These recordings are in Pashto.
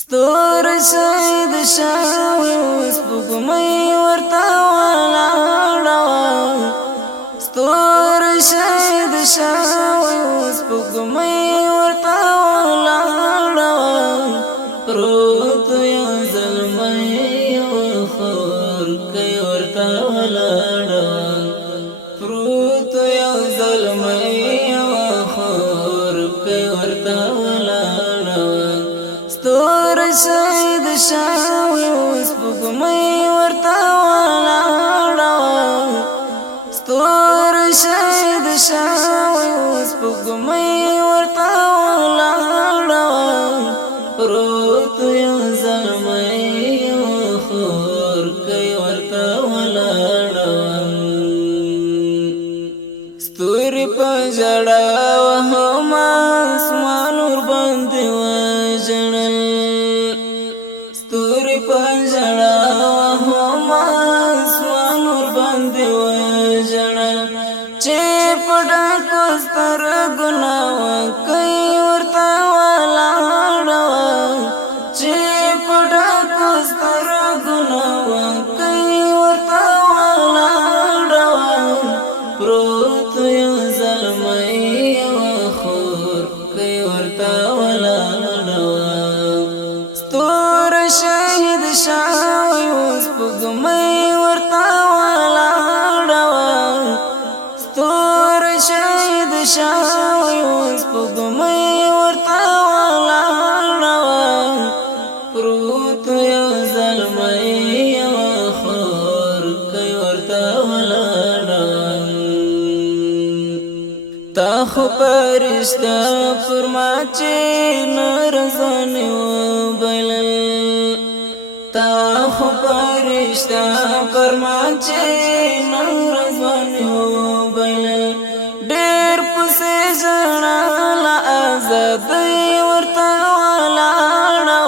ستور شهید شاوی سپوږمۍ ورته ولاړه ستور شهید شاوی سپوږمۍ ورته ولاړه پروت یو زلمی یو خور کوي ورته ولاړه پروت یو زلمی یو خور کوي ورته ولاړه ستور شهید شاوی سپوږمۍ ورته ولاړه ستور شهید شاوی سپوږمۍ ورته ولاړه پروت یو زلمی یو خور کوي ورته ولاړه ستوري په ژړا وهما اسمان ورباندې وژړل ستوري په ژړا وهما اسمان ورباندې وژړل چې په ډکو سترګو کوي ورته ولاړه چې په ډکو سترګو کوي ورته ولاړه پروت یو زلمی یو خور کوي ورته ولاړه ستور شهید شاوی سپوږمۍ ورته ولاړه ستور شهید شاوی سپوږمۍ ورته ولاړه پروت یو زلمی یو خور کوي ورته ولاړه تا خو پرشتہ پر ما چې نرزانه وبلل تا خو پرشتہ پر ما چې نرزانه وبلل ډېر پسې ژړا لا آزاد ورته ولاړه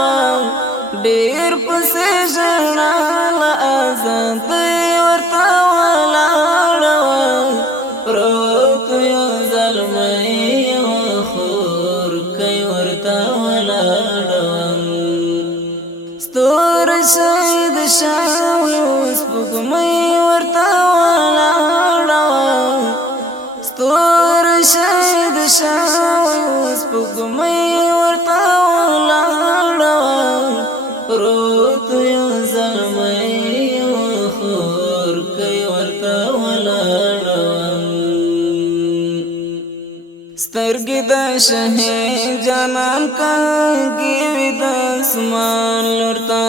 ډېر پسې ژړا لا آزاد ورته ولاړه پروت یو زلمی یو خور کوي ورته ولاړه ستور شهید شاوی سپوږمۍ ورته ولاړه ستور شهید شاوی سپوږمۍ ورته ولاړه پروت یو زلمی یو خور کوي ورته ولاړه سترګې د شهید جانان کاږي وي د اسمان لور ته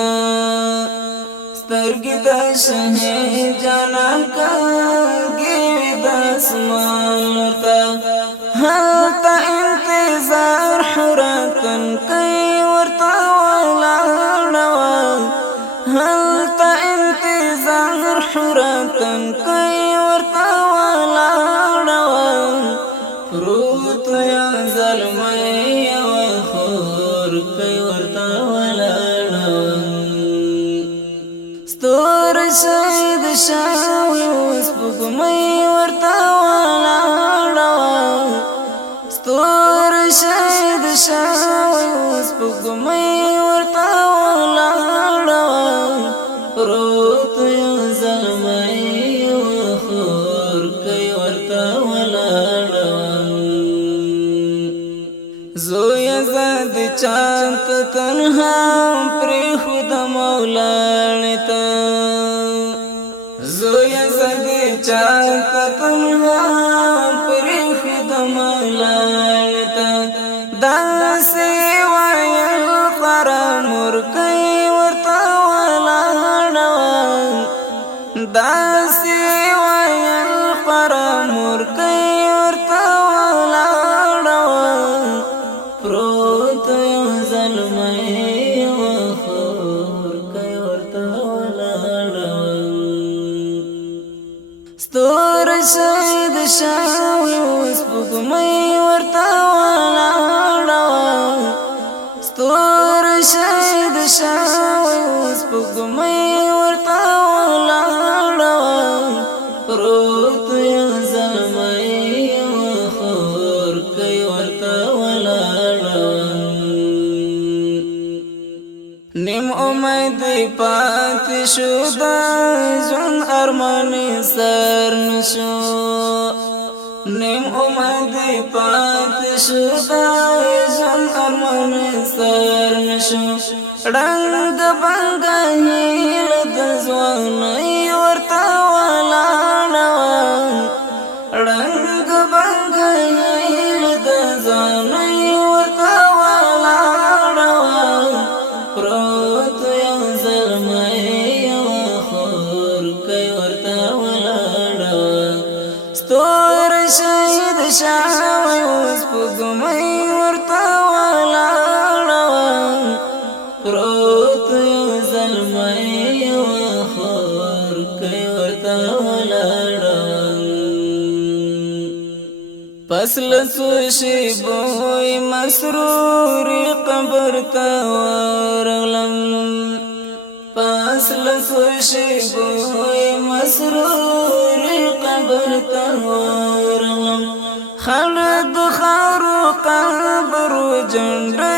سترګې د شهید جانان کاږي وي د اسمان لور ته هلته انتظار حرکن کوي ورته ولاړه هلته انتظار حرکن کوي ورته ولاړه پروت یو زلمی یو خور کوي ورته ولاړه ستور شهید شاوی سپوږمۍ ورته ولاړه ستور شهید شاوی سپوږمۍ ورته ولاړه پروت یو زلمی یو خور کوي ورته ولاړه زویا زاد چانت تنها پری خود مولانا تا زویا زاد چانت تنها پری خود مولانا تا داسې وایل قرمر کوي ورته ولاړه داسې وایل قرمر کوي ورته ولاړه پروت یو زلمی یو خور کوي ورته ولاړه ستور شهید شاوی سپوږمۍ ورته ولاړه ستور شهید شاوی سپوږمۍ ورته ولاړه پروت یو زلمی یو خور کوي ورته ولاړه امید پات شو د ژوند ارمان سر نشو نیم امید پات شو د ژوند ارمان سر نشو رنگ بنګ هیل د ځوانۍ ورته ولاړه رنگ بنګ هیل د ځوانۍ ورته ولاړه پروت یو زلمی یو خور کوي ورته ولاړه ستور شهید شوی اوس سپوږمۍ ورته ولاړه پروت یو زلمی یو خور کوي ورته ولاړه فصل سوشي بوی مسروری قبر تا ورغلم فصل سوشي بوی مسروری قبر تا ورغلم خلد خارو قبر جنډ